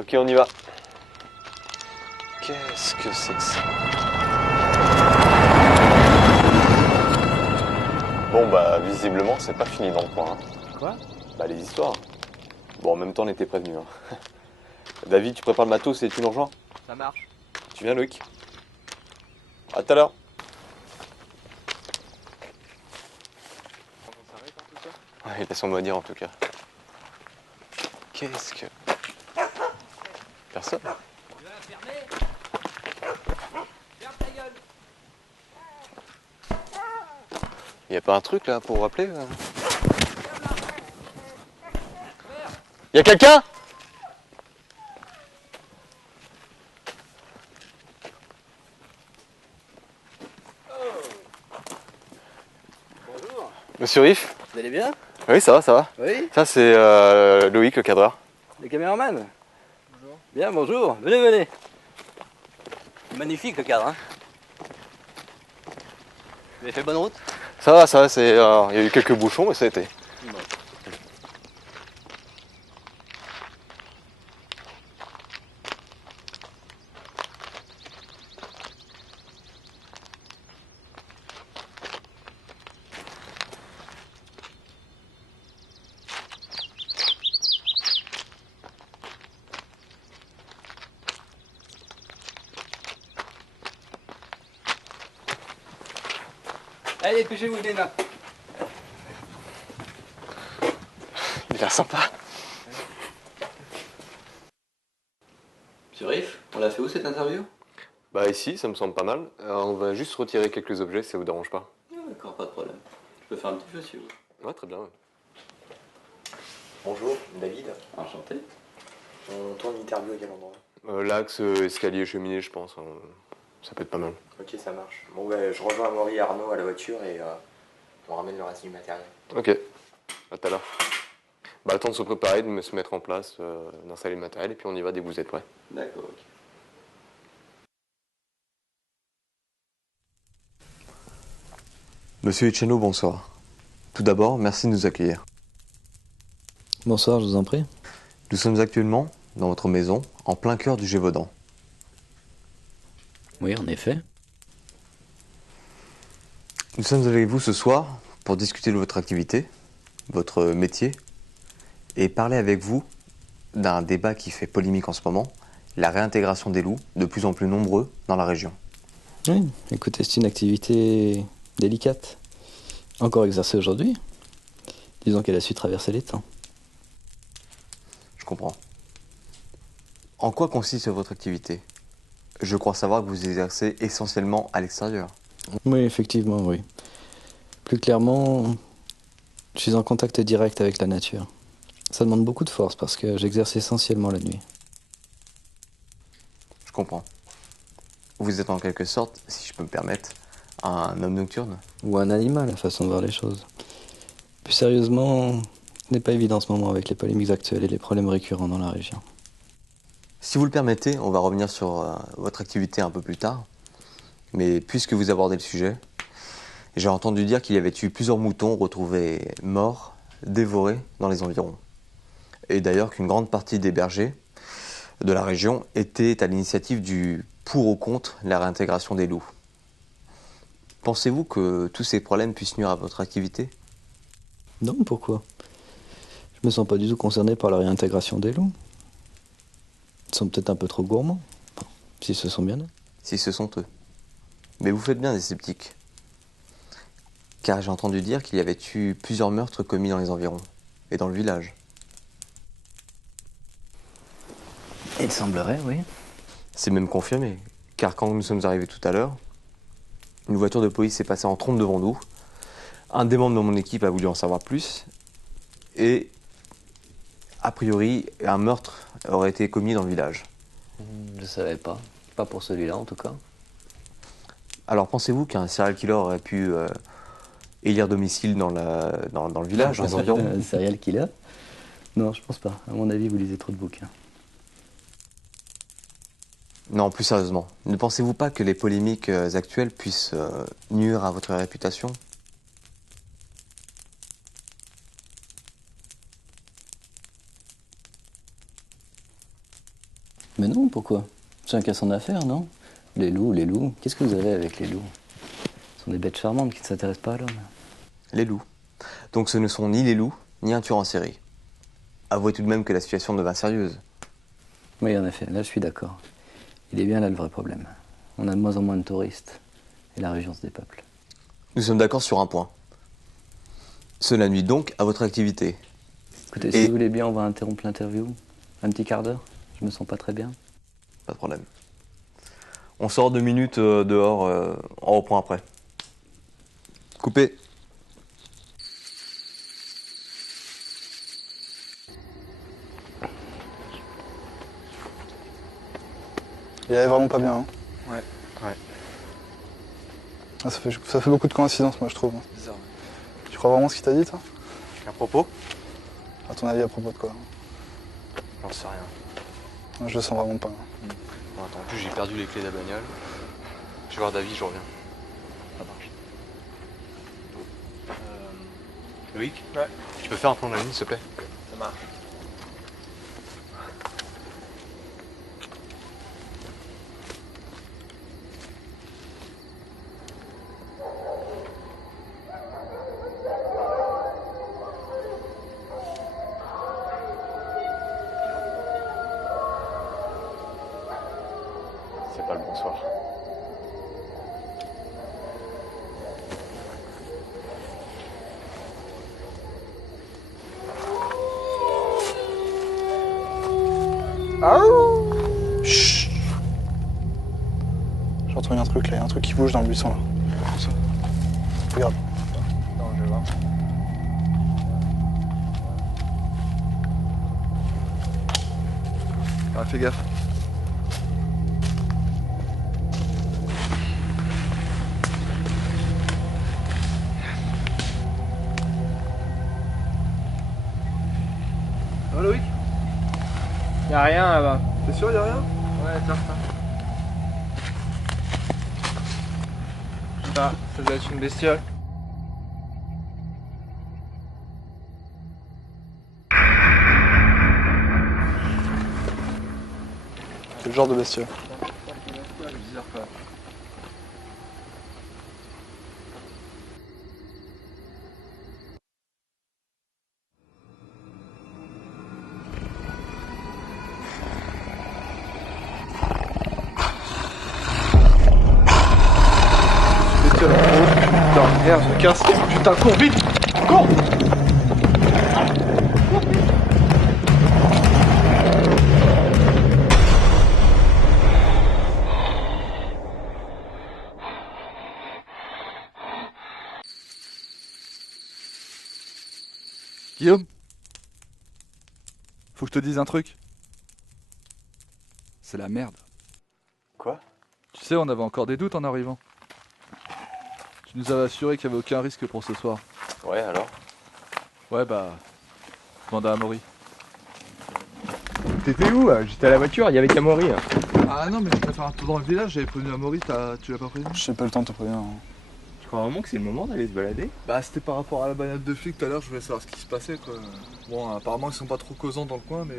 Ok, on y va. Qu'est-ce que c'est que ça? Bon bah visiblement c'est pas fini dans le coin. Hein. Quoi? Bah les histoires. Bon en même temps on était prévenus. Hein. David, tu prépares le matos et tu nous rejoins? Ça marche. Tu viens Loïc? À tout à l'heure. On s'arrête en tout cas? Ouais, laisse-moi dire en tout cas. Qu'est-ce que... Personne? Tu vas la fermer? Ferme ta gueule! Y a pas un truc là pour rappeler Y a quelqu'un? Bonjour. Monsieur Riff? Vous allez bien? Oui, ça va, ça va. Oui? Ça, c'est Loïc, le cadreur. Le caméraman? Bonjour. Bien, bonjour. Venez, venez. Magnifique le cadre, hein? Vous avez fait bonne route? Ça va, ça va. Il y a eu quelques bouchons, mais ça a été. Bon. Allez, dépêchez-vous, les mains. Il a l'air sympa. Monsieur Riff, on l'a fait où cette interview? Bah ici, ça me semble pas mal. On va juste retirer quelques objets si ça vous dérange pas. Ah, d'accord, pas de problème. Je peux faire un petit feu si vous voulez. Ouais, très bien. Ouais. Bonjour, David. Enchanté. On tourne une interview à quel endroit? L'axe, escalier, cheminée, je pense. Ça peut être pas mal. Ok, ça marche. Bon, bah, je rejoins Amaury et Arnaud à la voiture et on ramène le reste du matériel. Ok. À tout à l'heure. Bah, le temps de se préparer, de se mettre en place, d'installer le matériel, et puis on y va dès que vous êtes prêts. D'accord, ok. Monsieur Ucheno, bonsoir. Tout d'abord, merci de nous accueillir. Bonsoir, je vous en prie. Nous sommes actuellement dans votre maison, en plein cœur du Gévaudan. Oui, en effet. Nous sommes avec vous ce soir pour discuter de votre activité, votre métier, et parler avec vous d'un débat qui fait polémique en ce moment, la réintégration des loups, de plus en plus nombreux dans la région. Oui, écoutez, c'est une activité délicate. Encore exercée aujourd'hui. Disons qu'elle a su traverser les temps. Je comprends. En quoi consiste votre activité? Je crois savoir que vous exercez essentiellement à l'extérieur. Oui, effectivement, oui. Plus clairement, je suis en contact direct avec la nature. Ça demande beaucoup de force parce que j'exerce essentiellement la nuit. Je comprends. Vous êtes en quelque sorte, si je peux me permettre, un homme nocturne. Ou un animal, la façon de voir les choses. Plus sérieusement, ce n'est pas évident en ce moment avec les polémiques actuelles et les problèmes récurrents dans la région. Si vous le permettez, on va revenir sur votre activité un peu plus tard. Mais puisque vous abordez le sujet, j'ai entendu dire qu'il y avait eu plusieurs moutons retrouvés morts, dévorés dans les environs. Et d'ailleurs qu'une grande partie des bergers de la région étaient à l'initiative du pour ou contre la réintégration des loups. Pensez-vous que tous ces problèmes puissent nuire à votre activité? Non, pourquoi? Je me sens pas du tout concerné par la réintégration des loups. Ils sont peut-être un peu trop gourmands, enfin, s'ils se sont bien nés. Si ce sont eux. Mais vous faites bien des sceptiques. Car j'ai entendu dire qu'il y avait eu plusieurs meurtres commis dans les environs et dans le village. Il semblerait, oui. C'est même confirmé, car quand nous sommes arrivés tout à l'heure, une voiture de police est passée en trompe devant nous. Un des membres de mon équipe a voulu en savoir plus. Et, a priori, un meurtre aurait été commis dans le village. Je savais pas. Pas pour celui-là en tout cas. Alors pensez-vous qu'un serial killer aurait pu élire domicile dans le village, dans les environs? Un serial killer? Non, je pense pas. À mon avis, vous lisez trop de bouquins. Non, plus sérieusement, ne pensez-vous pas que les polémiques actuelles puissent nuire à votre réputation? Mais non, pourquoi? Chacun son affaire, non? Les loups, qu'est-ce que vous avez avec les loups? Ce sont des bêtes charmantes qui ne s'intéressent pas à l'homme. Les loups. Donc ce ne sont ni les loups, ni un tueur en série. Avouez tout de même que la situation devint sérieuse. Oui, en effet, là je suis d'accord. Il est bien là le vrai problème. On a de moins en moins de touristes et la région se dépeuple. Nous sommes d'accord sur un point. Cela nuit donc à votre activité. Écoutez, si vous voulez bien, on va interrompre l'interview. Un petit quart d'heure. Je me sens pas très bien. Pas de problème. On sort 2 minutes dehors, on reprend après. Coupé. Il allait vraiment pas bien. Hein. Ouais. Ah, ça fait beaucoup de coïncidences, moi, je trouve. Bizarre. Tu crois vraiment ce qu'il t'a dit, toi? À propos? À ton avis, à propos de quoi? J'en sais rien. Moi, je le sens vraiment pas. Bon, attends, en plus j'ai perdu les clés de la bagnole. Je vais voir David, je reviens. Ça marche. Loïc? Ouais. Tu peux faire un plan de la ligne, s'il te plaît? Ça marche. C'est pas le bonsoir. Chut. J'ai entendu un truc là, il y a un truc qui bouge dans le buisson là. Regarde. Non, je vais voir. Ah, fais gaffe. Ça va, Loïc? Y'a rien là-bas. T'es sûr, y'a rien? Ouais, tiens, ça doit être une bestiole. Quel genre de bestiole? Bizarre quoi. Bestiole en gros. Putain, merde, je me casse. Putain. putain, cours vite! Cours! Guillaume, faut que je te dise un truc. C'est la merde. Quoi? Tu sais, on avait encore des doutes en arrivant. Tu nous avais assuré qu'il n'y avait aucun risque pour ce soir. Ouais, alors? Ouais, bah... demande à Amaury. T'étais où? J'étais à la voiture, il y avait qu'Amaury. Ah non, mais je vais faire un tour dans le village, j'avais prévenu Amaury, tu l'as pas prévenu? J'ai pas le temps de te prévenir. Je crois vraiment que c'est le moment d'aller se balader. Bah c'était par rapport à la bagnole de flics tout à l'heure, je voulais savoir ce qui se passait quoi. Bon, apparemment ils sont pas trop causants dans le coin, mais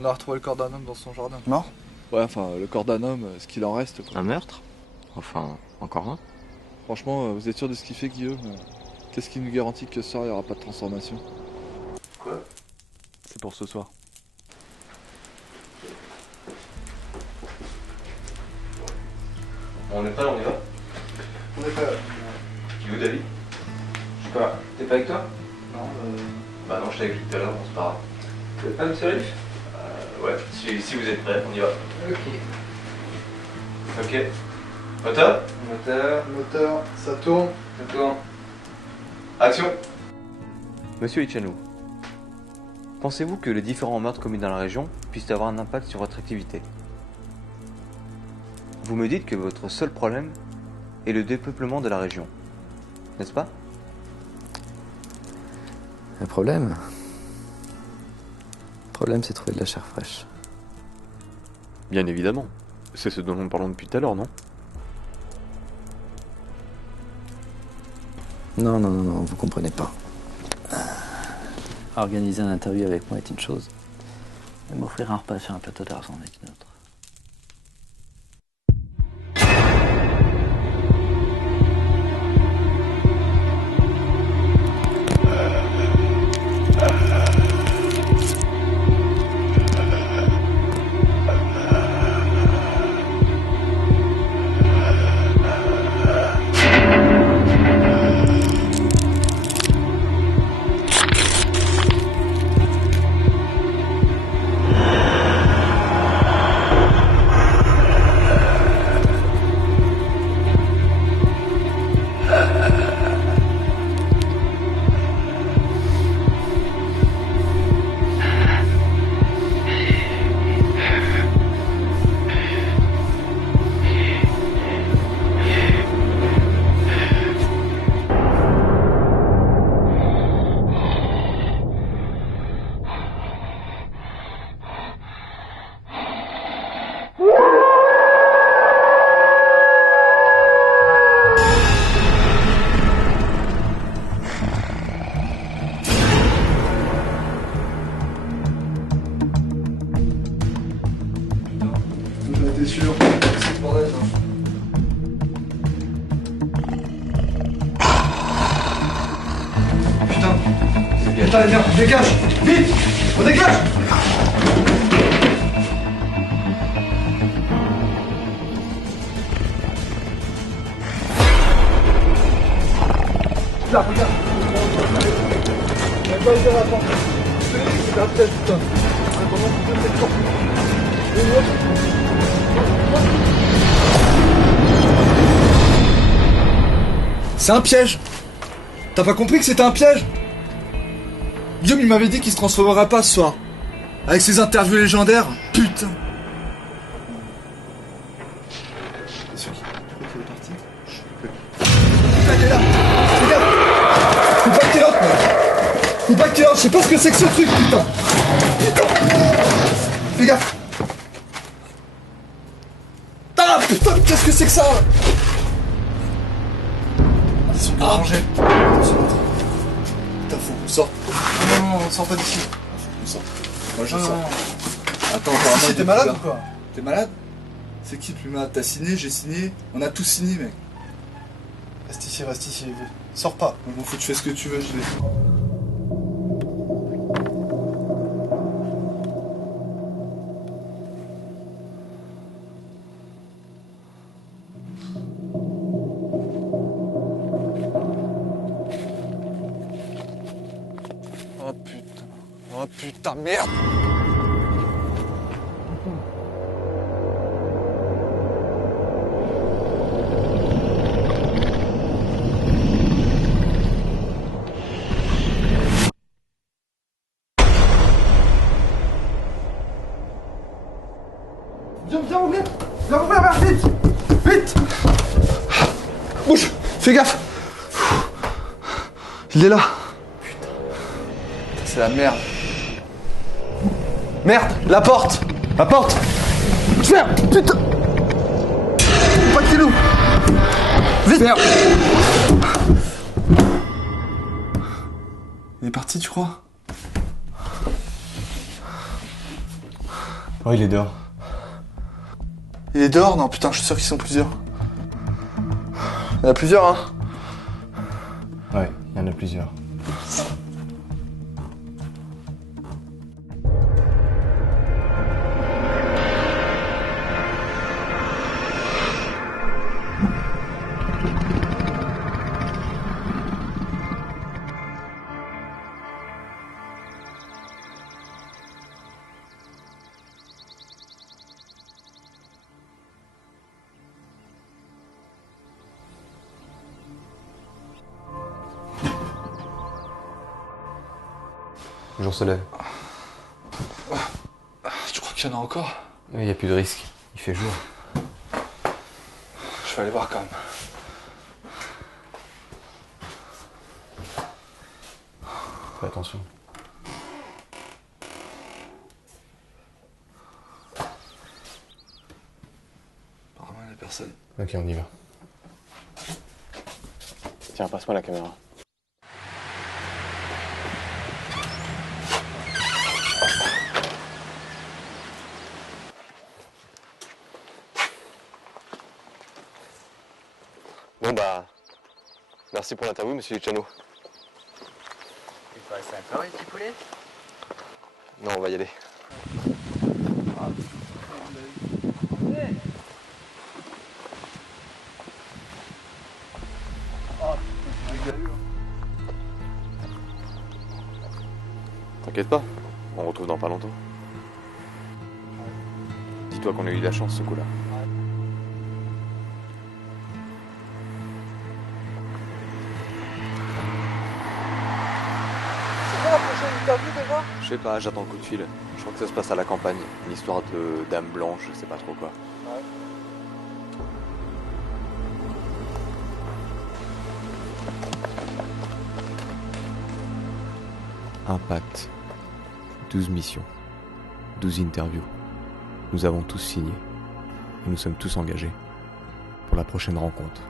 on a retrouvé le corps d'un homme dans son jardin. Mort? Ouais, enfin le corps d'un homme, ce qu'il en reste quoi. Un meurtre? Enfin, encore un? Franchement, vous êtes sûr de ce qu'il fait Guillaume? Qu'est-ce qui nous garantit que ce soir il n'y aura pas de transformation? Quoi? C'est pour ce soir. On est prêt, on y va? On est prêt. Tu es où, David? Je sais pas. T'es pas avec toi? Non, bah non, je t'avais vu tout à l'heure, bon, c'est pas grave. Vous êtes pas, monsieur Riff? Ouais, si vous êtes prêts, on y va. Ok. Ok. Moteur? Moteur, ça tourne. Ça tourne. Action! Monsieur Ichanou, pensez-vous que les différents meurtres commis dans la région puissent avoir un impact sur votre activité? Vous me dites que votre seul problème est le dépeuplement de la région, n'est-ce pas? Le problème, c'est trouver de la chair fraîche. Bien évidemment. C'est ce dont nous parlons depuis tout à l'heure, non? Non, vous comprenez pas. Organiser un interview avec moi est une chose. Mais m'offrir un repas sur un plateau d'argent est une autre. T'es sûr? C'est le bordel, hein. Putain! Putain, viens, dégage! Vite! On dégage! Là, regarde! On a pas ouvert la porte. C'est la tête, putain! Pendant que cette porte. C'est un piège! T'as pas compris que c'était un piège? Guillaume il m'avait dit qu'il se transformerait pas ce soir. Avec ses interviews légendaires. Putain! T'es sûr qu'il est parti? Putain, il est là! Regarde! Faut pas qu'il rentre, mec! Faut pas qu'il rentre, je sais pas ce que c'est que ce truc, putain! Putain! Fais gaffe! Ah putain, qu'est-ce que c'est que ça? Attention, bien rangé. Attention, putain, faut qu'on sorte. Non, on sort pas d'ici. Faut qu'on sorte. Moi, je sors. Attends, apparemment, t'es malade ou quoi? T'es malade? C'est qui le plus malade? T'as signé, j'ai signé. On a tous signé, mec. Reste ici. Sors pas. Bon, faut que tu fasses ce que tu veux, je vais. Oh putain. Oh putain, merde. Viens ouvrir. Viens ouvrir, merde, vite. Vite. Bouge. Fais gaffe. Il est là. Putain. C'est la merde. Merde, la porte. La porte. Merde, putain. Pas de loup. Vite. Merde. Il est parti, tu crois? Oh, il est dehors. Il est dehors? Non, putain, je suis sûr qu'ils sont plusieurs. Il y en a plusieurs, hein? Ouais, il y en a plusieurs. Le jour se lève. Tu crois qu'il y en a encore? Il n'y a plus de risque. Il fait jour. Je vais aller voir quand même. Fais attention. Apparemment, il n'y a personne. Ok, on y va. Tiens, passe-moi la caméra. Bon bah, merci pour l'interview, monsieur Luciano. Tu passes encore les petits poulets? Non, on va y aller. T'inquiète pas, on retrouve dans pas longtemps. Dis-toi qu'on a eu de la chance ce coup-là. Je sais pas, j'attends le coup de fil. Je crois que ça se passe à la campagne. Une histoire de dame blanche, je sais pas trop quoi. Impact. 12 missions. 12 interviews. Nous avons tous signé. Et nous sommes tous engagés pour la prochaine rencontre.